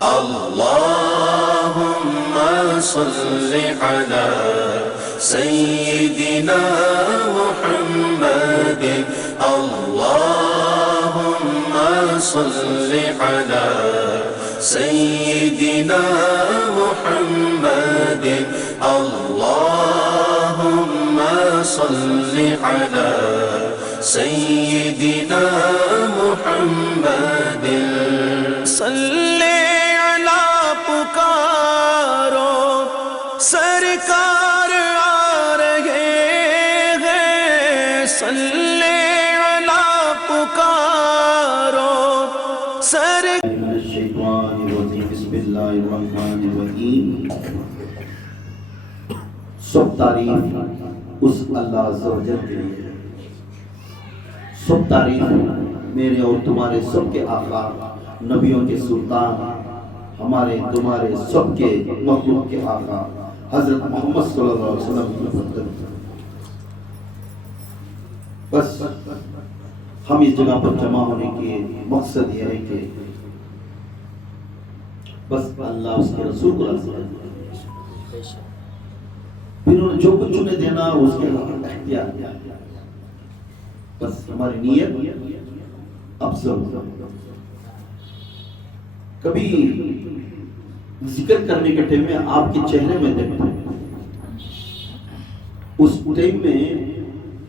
اللهم صل على سيدنا محمد اللهم صل على سيدنا محمد اللهم صل على سيدنا محمد صل على پکارو سرکار آ رہے ہیں صل على پکارو الشیطان الرجیم بسم اللہ الرحمن الرحیم سب تعریف اس اللہ عز و جل کے لیے سب تعریف میرے اور تمہارے سب کے آقا نبیوں کے سلطان ہمارے تمہارے سب کے مخلوق کے آقا حضرت محمد صلی اللہ علیہ وسلم کی مدد بس ہم اس جگہ پر جمع ہونے کے مقصد یہ ہے کہ بس اللہ اس کے رسول کو راضی کرے پھر انہوں نے جو کچھ انہیں دینا اس کے اختیار کیا بس ہماری نیت افضل ہو کبھی ذکر کرنے کے ٹائم میں آپ کے چہرے میں دیکھتے ہیں اس ٹائم میں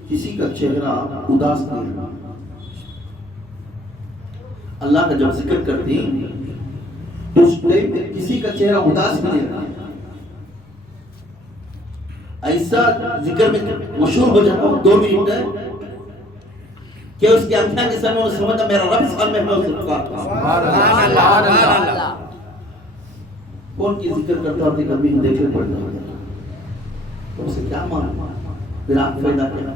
کسی کا چہرہ اداس نہیں رہا اللہ کا جب ذکر کرتے ہیں اس ٹائم میں کسی کا چہرہ اداس نہیں رہا ایسا ذکر میں مشہور ہو جاتا 2 منٹ ہے کہ اس کی آنکھیں کے سامنے انہوں نے سمجھا میرا رب سال میں اس کو سبحان اللہ کون کی ذکر کرتا ہوتی کبھی دیکھے پڑھتا تو اسے کیا مانا پھر آپ فائدہ کیا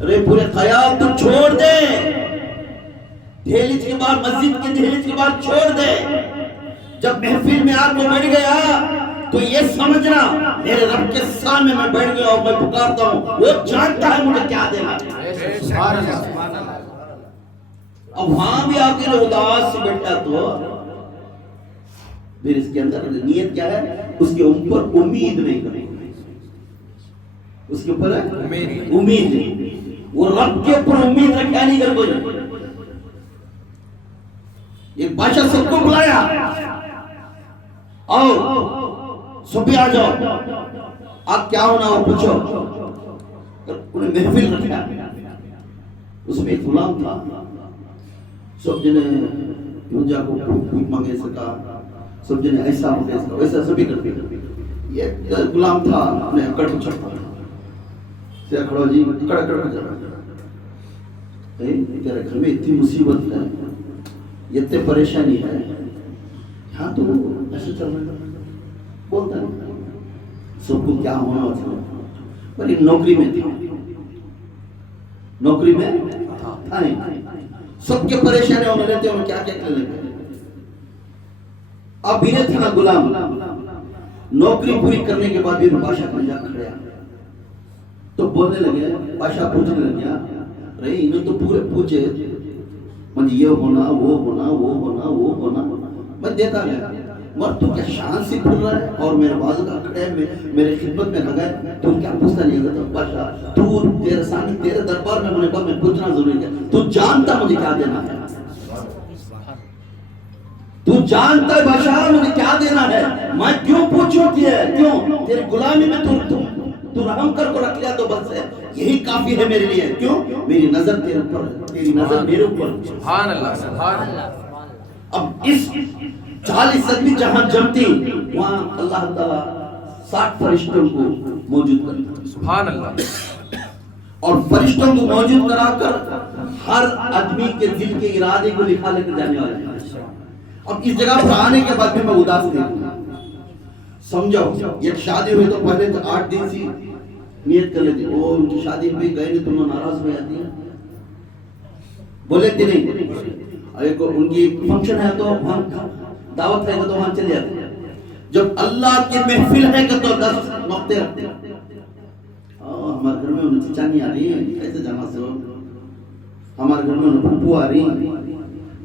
ارے پورے خیال تو چھوڑ دے دہلیز کے بعد مسجد کے دہلیز کے بعد چھوڑ دے جب محفل میں آپ کو بیٹھ گیا تو یہ سمجھنا میرے رب کے سامنے میں بیٹھ گیا اور میں پکارتا ہوں وہ جانتا ہے مجھے کیا دینا اب وہاں بھی آپ کے اداس سے بیٹھا تو پھر اس کے اندر نیت کیا ہے اس کے اوپر امید نہیں کریں اس کے اوپر امید نہیں وہ رب کے اوپر امید رکھا نہیں کر کوئی ایک بادشاہ سب کو بلایا آؤ سبھی آ جاؤ آپ کیا ہونا ہو پوچھو انہیں محفل رکھا اس میں ایک غلام تھا سب جنے یونجا کو کوئی مانگے سکا سب جنے ایسا مانگے سکا ویسا سبھی کرتے یہ غلام تھا اپنے اکڑ کو چھڑتا سے اکڑو جی اکڑ اکڑ جا تیرے گھر میں اتنی مصیبت ہے یہ اتنے پریشانی ہے یہاں تو ایسے چل رہا ہے بولتا ہے سب کو کیا ہونا ہوتا پر یہ نوکری میں تھا نوکری میں تھا سب کے پریشانی ہونے لیتے ہیں کیا کیا کر لیتے اب بینے تھا نا غلام نوکری پوری کرنے کے بعد بھی بادشاہ کا جا کھڑیا تو بولنے لگے بادشاہ پوچھنے لگیا رہی انہوں تو پورے پوچھے من یہ ہونا وہ ہونا وہ ہونا وہ ہونا میں دیتا گیا مگر تو کیا شان سے پھول رہا ہے اور میرے بازو کا کھڑے میرے خدمت میں لگا ہے تو کیا پوچھتا نہیں ہے بادشاہ تو تیرے سامنے تیرے دربار میں مجھے میں پوچھنا ضروری ہے تو جانتا مجھے کیا دینا ہے تو جانتا ہے بادشاہ مجھے کیا دینا ہے میں کیوں پوچھوں کیوں تیرے غلامی میں تو رحم کر کو رکھ لیا تو بس ہے یہی کافی ہے میرے لیے کیوں میری نظر تیرے اوپر تیری نظر میرے اوپر سبحان اللہ سبحان اللہ اب اس 40 آدمی جہاں جمتی وہاں اللہ تعالیٰ 60 فرشتوں کو موجود کرتا سبحان اللہ اور فرشتوں کو موجود کرا کر ہر آدمی کے دل کے ارادے کو لکھا لے کر جانے والے ہیں اب اس جگہ پر آنے کے بعد میں اداس نہیں ہوں سمجھو ایک شادی ہوئی تو پہلے تو 8 دن سی نیت کر لیتے وہ ان کی شادی میں گئے نہیں تم ناراض ہو جاتی ہیں بولے تھے نہیں ان کی فنکشن ہے تو وہاں دعوت ہے تو وہاں چلے جاتے ہیں جب اللہ کی محفل ہے تو 10 نقطے رکھتے ہیں ہمارے گھر میں انہیں چچانی آ رہی ہے کیسے جانا سے ہمارے گھر میں انہیں پھپو آ رہی ہے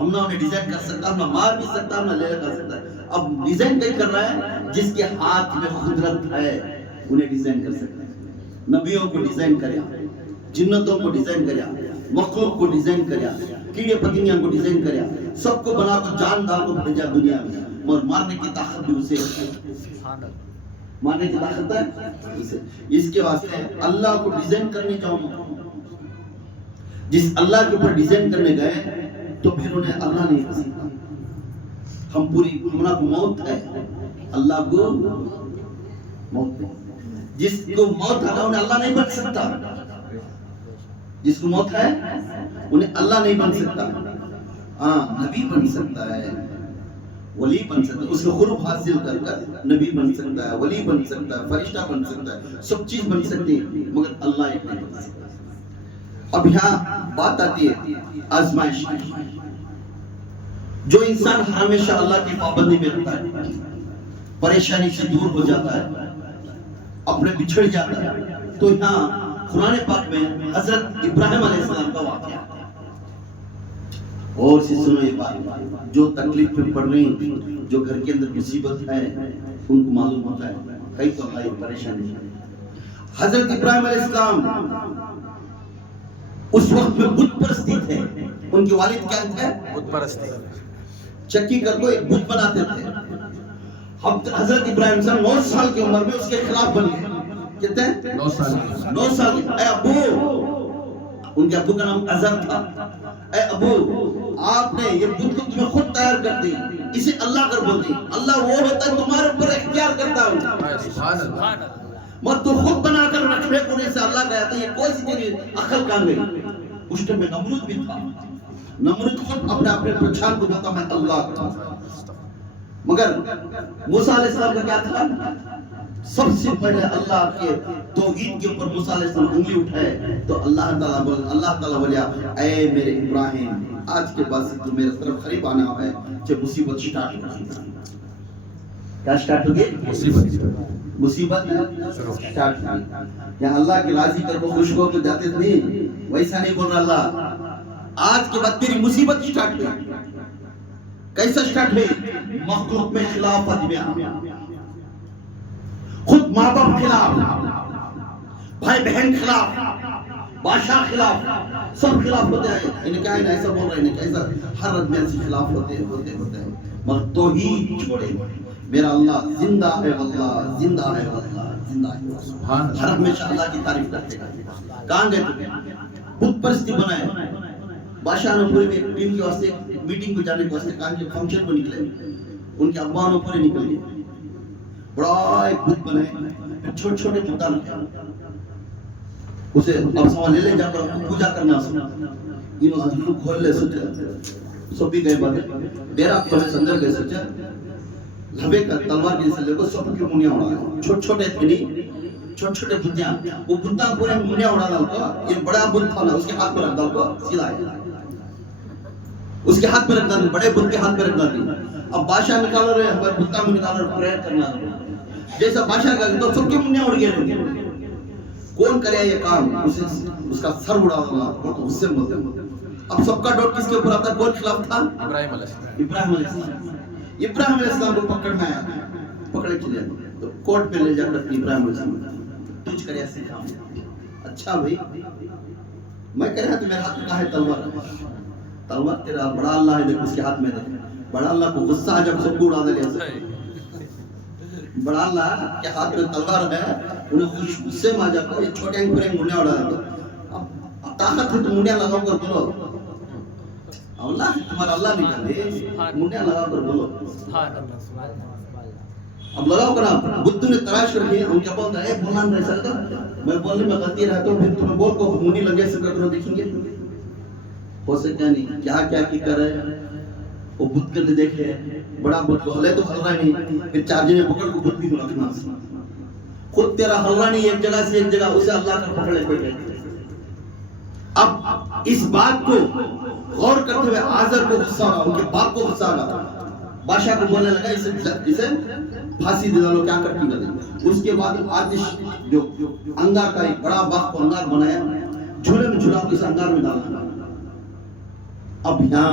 ہم نہ انہیں ڈیزائن کر سکتا، ہم نہ مار بھی سکتا، ہم نہ لے کر سکتا. اب ڈیزائن کہیں کر رہا ہے جس کے ہاتھ میں قدرت ہے انہیں ڈیزائن کر سکتا ہے. نبیوں کو ڈیزائن کریا، جنتوں کو ڈیزائن کریا، مخلوق کو ڈیزائن کریا، کیڑے پتنگیاں کو ڈیزائن کریا، سب کو بنا کر جاندار کو بھیجا دنیا میں، اور مارنے کی طاقت بھی اسے ہے. مارنے کی طاقت ہے اسے. اس کے واسطے اللہ کو ڈیزائن کرنے جاؤں، جس اللہ کے اوپر ڈیزائن کرنے گئے تو پھر انہیں اللہ نہیں کر سکتا. ہم پوری ہمارا موت ہے، اللہ کو موت ہے. جس کو موت ہے انہیں اللہ نہیں بن سکتا. جس کو موت ہے انہیں اللہ نہیں بن سکتا. ہاں نبی بن سکتا ہے، ولی بن سکتا ہے، اس کو خلق حاصل کر کر نبی بن سکتا ہے، ولی بن سکتا ہے، فرشتہ بن سکتا ہے، سب چیز بن سکتی ہے، مگر اللہ ایک نہیں بن سکتا. اب یہاں بات آتی ہے آزمائش کی. جو انسان ہمیشہ اللہ کی پابندی میں رہتا ہے، پریشانی سے دور ہو جاتا ہے، اپنے بچھڑ جاتا ہے، تو یہاں قرآن پاک میں حضرت ابراہیم علیہ السلام کا واقعہ ہے. اور سے سنو یہ بات، جو تکلیف میں پڑ رہی ہیں، جو گھر کے اندر مصیبت ہے، ان کو معلوم ہوتا ہے کئی تو اللہ یہ پریشانی ہے. حضرت ابراہیم علیہ السلام اس وقت میں بت پرستی تھے. ان کے والد کیا تھے؟ بت پرستی. چکی کر کو ایک بت بناتے تھے. حضرت ابراہیم صاحب 9 سال کی عمر میں اس کے خلاف بن گئے. کہتے ہیں 9 سال. اے ابو، ان کے ابو کا نام عزر تھا. اے ابو، آپ نے یہ بت کو تمہیں خود تیار کر دی، اسے اللہ کر بول دی. اللہ وہ ہوتا ہے تمہارے اوپر اختیار کرتا ہوں، مگر تو خود بنا کر رکھنے کو نہیں سے اللہ کہتا ہے. یہ کوئی سی تیری عقل کہاں گئی؟ اس ٹائم میں نمرود بھی تھا. نمرود خود اپنے پہچان کو بتا میں اللہ کا. مگر موسیٰ علیہ السلام کا کیا تھا؟ سب سے پہلے اللہ کے توحید کے اوپر موسیٰ علیہ السلام انگلی اٹھائے تو اللہ تعالیٰ بولیا اے میرے ابراہیم، آج کے بعد سے تو میرے طرف قریب آنا ہے کہ مصیبت سٹارٹ ہو گئی. کیا سٹارٹ ہو گئی؟ مصیبت سٹارٹ ہو گئی. یہاں اللہ کے راضی کر کو خوش ہو کے جاتے نہیں، ویسا نہیں بول رہا اللہ. آج کے بعد تیری مصیبت سٹارٹ ہوئی. کیسا سٹارٹ ہوئی؟ مخلوق میں خلافت میں خود ماں باپ خلاف، بھائی بہن خلاف، بادشاہ خلاف، سب خلاف ہوتے ہیں. انہیں کہا ایسا بول رہے ہیں، ایسا ہر آدمی ایسے خلاف ہوتے ہیں. مگر توحید چھوڑے میرا اللہ زندہ ہے، اللہ زندہ ہے، اللہ زندہ ہے. ہر ہمیشہ اللہ کی تعریف کرتے ہیں. کہاں گئے تم؟ بت پرستی بنائے. بادشاہ نے پورے ٹیم کے واسطے میٹنگ کو جانے کے واسطے کہا کہ فنکشن کو نکلے. ان کے ابا نے پورے نکل گئے. بڑا ایک بت بنائے، چھوٹے چھوٹے بت رکھے. اسے اب سوال لے جا کر پوجا کرنا سنا. انہوں نے کھول لے سوچا، سب بھی گئے باتیں ڈیرا کھولے اندر گئے. سوچا لھبے کا تلوار کے جیسے لے کو سب کی منیاں اڑا. چھوٹے چھوٹے تھے نہیں، چھوٹے چھوٹے بتیاں، وہ بتاں پورے منیاں اڑا ڈال کو. یہ بڑا بت تھا نا، اس کے ہاتھ میں رکھ ڈال کو سیدھا ہے. اس کے ہاتھ میں رکھ ڈال، بڑے بت کے ہاتھ میں رکھ ڈال. اب بادشاہ نکال رہے ہیں، ہمارے بتاں میں نکال رہے پریئر کرنا. جیسا بادشاہ کا تو سب کی منیاں اڑ گئے. کون کرے یہ کام؟ اس کا سر اڑا ہوا تو اس سے بولتے. اب سب کا ڈوٹ کس کے اوپر آتا ہے؟ کون خلاف تھا؟ ابراہیم علیہ السلام. ابراہیم علیہ السلام کو پکڑنا ہے، پکڑے چلے تو کورٹ میں لے جا کر ابراہیم علیہ السلام تجھ کرے ایسے کام. اچھا بھائی میں کہہ رہا تو میرے ہاتھ میں کہا ہے تلوار. تلوار تیرا بڑا اللہ ہے، دیکھ اس کے ہاتھ میں دیکھ. بڑا اللہ کو غصہ جب سب کو اڑا دے. بڑا اللہ کے ہاتھ میں تلوار ہے، انہیں غصے میں آ جاتا. یہ چھوٹے ہیں پورے منڈیاں اڑا دیتا. اب طاقت ہے تو منڈیاں لگاؤ کر بولو اللہ تمہارا اللہ نکلے. منڈیاں لگا کر بولو. اب لگاؤ کرا. بدھو نے تراش کر کے ان کے بولتا ہے بولنا نہیں سکتا، میں بولنے میں غلطی رہتا ہوں، پھر تمہیں بول کو منڈی لگے سے کر دیکھیں گے ہو سکتا نہیں. کیا کیا کی کر رہے وہ بدھ کے دیکھے. بڑا بدھ کو ہلے تو ہل رہا نہیں، پھر چارجے میں پکڑ کو بدھ بھی رکھنا. خود تیرا ہل رہا نہیں، ایک جگہ سے ایک جگہ، اسے اللہ کا پکڑے بیٹھے. اب اس بات کو غور کرتے ہوئے آزر کو غصہ آگا، ان کے باپ کو غصہ آگا. بادشاہ کو بولنے لگا اسے پھانسی دے ڈالو، کیا کرتی کر. اس کے بعد آتش جو انگار کا ایک بڑا باغ کو انگار بنایا، جھولے میں جھولا کو اس انگار میں ڈالا. اب یہاں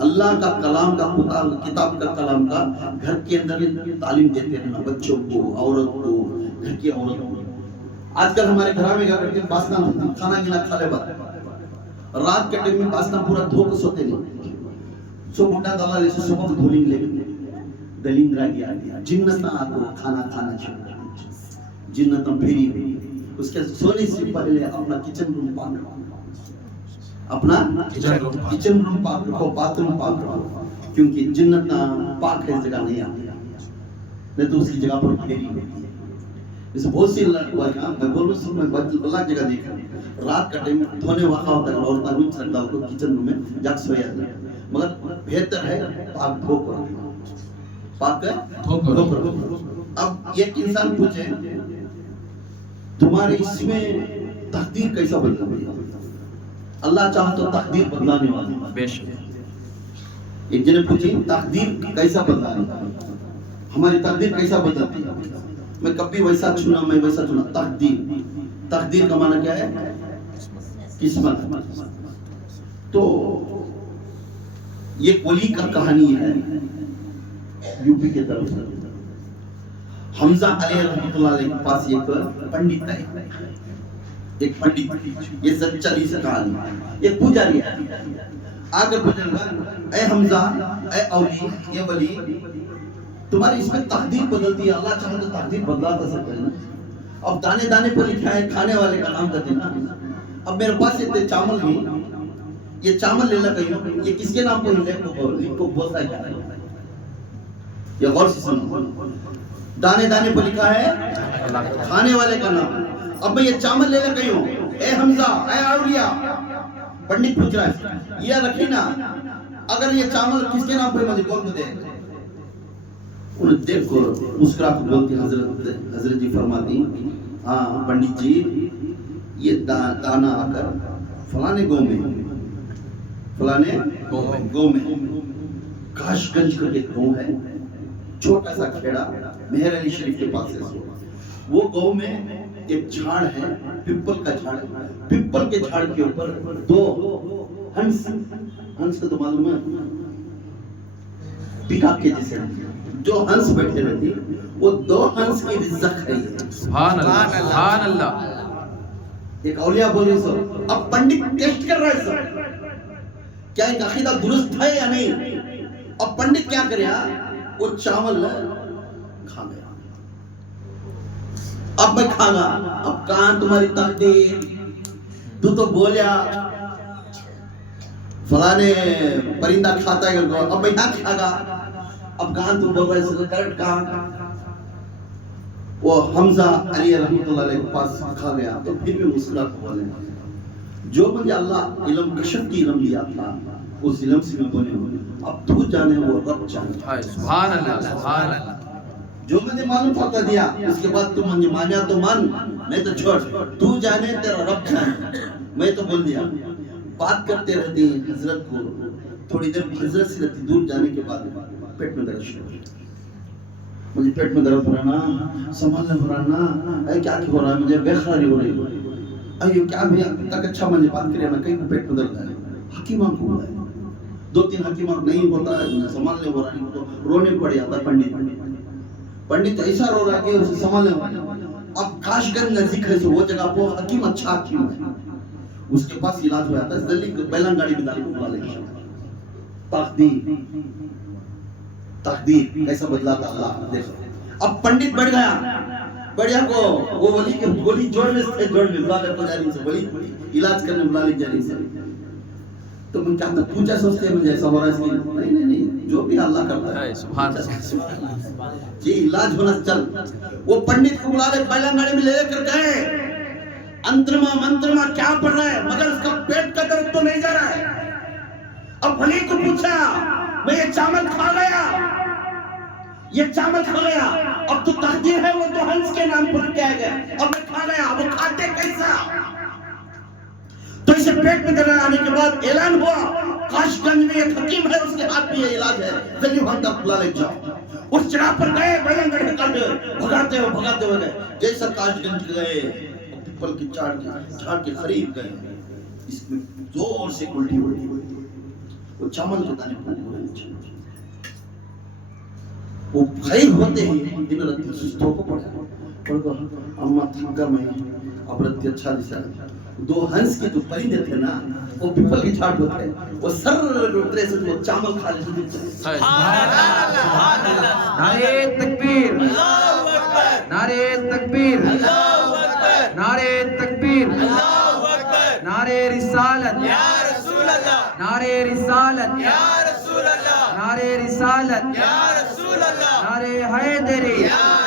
اللہ کا کلام کا کتاب کا کلام کا گھر کے اندر تعلیم دیتے رہنا بچوں کو عورت کو گھر کی عورت کو. آج کل ہمارے گھر میں کیا کرتے ہیں باسنا کھانا گنا کھا لے بعد رات کے ٹائم میں باسنا پورا دھو کے سوتے نہیں سو موٹا دالا لے سے سب دھولیں لے دلین را گیا جنت آگو کھانا کھانا چھوڑا جنت پھیری ہوئی اس کے سونے سے پہلے اپنا کچن روم پاک رکھو اپنا کچن روم پاک رکھو باتھ روم پاک رکھو کیونکہ جنت پاک ہے جگہ نہیں آتی نہیں تو اس کی جگہ پر پھیری ہوتی ہے. اس بہت سی میں بول رہا ہوں میں اللہ جگہ دیکھ رہا ہوں رات کا ٹائم دھونے واقع ہوتا ہے اور تعلیم سے رکھتا ہوں کچن روم میں جاگ سویا جاتا ہے مگر بہتر ہے پاک دھو کر پاک دھو کر. اب ایک انسان پوچھے تمہارے اس میں تقدیر کیسا بدلتی ہے؟ اللہ چاہا تو تقدیر بدلانے والا بے شک. ایک جنے پوچھی تقدیر کیسا بدلانے ہماری تقدیر کیسا بدلتی ہے؟ میں کبھی ویسا چنا میں ویسا چنا. تقدیر کا معنی کیا ہے؟ قسمت. تو یہ ولی کا کہانی ہے یو پی کے طرف سے. حمزہ علیہ رحمۃ اللہ علیہ کے پاس ایک پنڈت ہے ایک پنڈت یہ سچائی سے کہانی ایک پوجاری ہے آ کر پوچھنے لگا اے حمزہ اے اولی یہ ولی تمہاری اس میں تقدیر بدلتی ہے اللہ چاہے تو تقدیر بدلا سکتا ہے نا. اب دانے دانے پر لکھا ہے کھانے والے کا نام کرتے نا. اب میرے پاس یہ چاول ہی یہ چاول لے لا کہیں یہ کس کے نام پر لکھ کو بولتا ہے یہ غور سے سنو. دانے دانے پر لکھا ہے کھانے والے کا نام. اب میں یہ چاول لے لے گئی ہوں اے حمزہ اے اولیاء پنڈت پوچھ رہا ہے یہ رکھی نا اگر یہ چاول کس کے نام پر مجھے کون کو دے انہیں دیکھ کو مسکرا کو بولتی حضرت جی فرماتی ہاں پنڈت جی یہ دانا آ کر فلانے گاؤں میں کاش گنج کر ایک گاؤں ہے چھوٹا سا کھیڑا مہر علی شریف کے پاس ہے وہ گاؤں میں ایک جھاڑ ہے پپل کا جھاڑ پپل کے جھاڑ کے اوپر دو ہنس کا تو معلوم ہے پیکاک کے جیسے جو ہنس بیٹھے رہتی وہ دو ہنس کی رزق ہے سبحان اللہ سبحان اللہ. ایک اولیاء بول رہے سو اب پنڈت ٹیسٹ کر رہا ہے سو کیا ایک عقیدہ درست ہے یا نہیں. اب پنڈت کیا کرے وہ چاول کھا گیا. اب میں کھا گا اب کہاں تمہاری تقدیر تو بولیا فلانے پرندہ کھاتا ہے اب میں یہاں کھا گا اب کہاں تم بول رہے سے کریکٹ کہاں وہ حمزہ علی رحمۃ اللہ علیہ کے پاس کھا گیا تو پھر بھی مسکرا کو بولے جو مجھے اللہ علم کشف کی علم دیا تھا اس علم سے میں بولے اب تو جانے وہ رب جانے. سبحان اللہ سبحان اللہ. جو مجھے معلوم ہوتا دیا اس کے بعد تم مجھے مانا تو مان نہیں تو چھوڑ تو جانے تیرا رب جانے. میں تو بول دیا بات کرتے رہتے ہیں حضرت کو تھوڑی دیر حضرت سے رہتی دور جانے کے بعد پیٹ میں درد شروع مجھے پیٹ میں درد ہو رہا نا سنبھالنے ہو رہا نا اے کیا ہو رہا ہے مجھے بے قراری ہو رہی ایو کیا بھی تک اچھا مجھے بات کرے نا کہیں پیٹ میں درد ہے. حکیمہ کو بولا دو تین حکیمہ نہیں ہوتا ہے سنبھالنے ہو رہا نہیں تو رونے پڑ جاتا پنڈت ایسا رو رہا کہ اسے سنبھالنے ہو رہا. اب کاش گنج نزدیک ہے وہ جگہ پہ حکیم اچھا حکیم ہے اس کے پاس علاج ہو جاتا ہے جلدی بیلان گاڑی میں ڈال کو بلا لے. تقدیر کیسا بدلا تھا اللہ دیکھو. اب پنڈت بڑھ گیا کو وہ ولی کے گولی جوڑ میں بلا لے پجاری سے ولی علاج کرنے بلا لے جاری سے. تو میں کہتا پوچھا سوچتے ہیں مجھے ایسا ہو رہا ہے اس کی نہیں جو بھی اللہ کرتا ہے سبحان اللہ. یہ علاج ہونا چل. وہ پنڈت کو بلا لے بیلان گاڑی میں لے کر گئے منترما کیا پڑھ رہا ہے مگر اس کا پیٹ کا درد تو نہیں جا رہا ہے. اب ولی کو پوچھا میں یہ چاول کھا گیا اب تو تقدیر ہے وہ تو ہنس کے نام پر کیا گیا اب میں کھا گیا وہ کھاتے کیسا. تو اسے پیٹ میں درد آنے کے بعد اعلان ہوا کاش گنج میں ایک حکیم ہے اس کے ہاتھ میں یہ علاج ہے جلدی وہاں تک بلا لے جاؤ. اس جگہ پر گئے بیلن گڑھ کر بھگاتے ہوئے گئے جیسا کاش گنج گئے پیپل کی جھاڑ کے قریب گئے اس میں زور سے الٹی ہوئی وہ چمن کے دانے پورے وہ خیر ہوتے ہیں دن رات سستوں کو پڑھا اما تھکا میں عبرت اچھا دسا دو ہنس کے جو پرندے تھے نا وہ پیپل کی جھاڑ ہوتے وہ سر اٹھتے سے جو چاول کھا لیتے تھے نعرے تکبیر اللہ اکبر نعرے تکبیر اللہ اکبر نعرے تکبیر اللہ اکبر نعرے رسالت یا رسول اللہ نعرے رسالت یا رسول اللہ نعرے رسالت یا رسول اللہ نعرے حیدری یا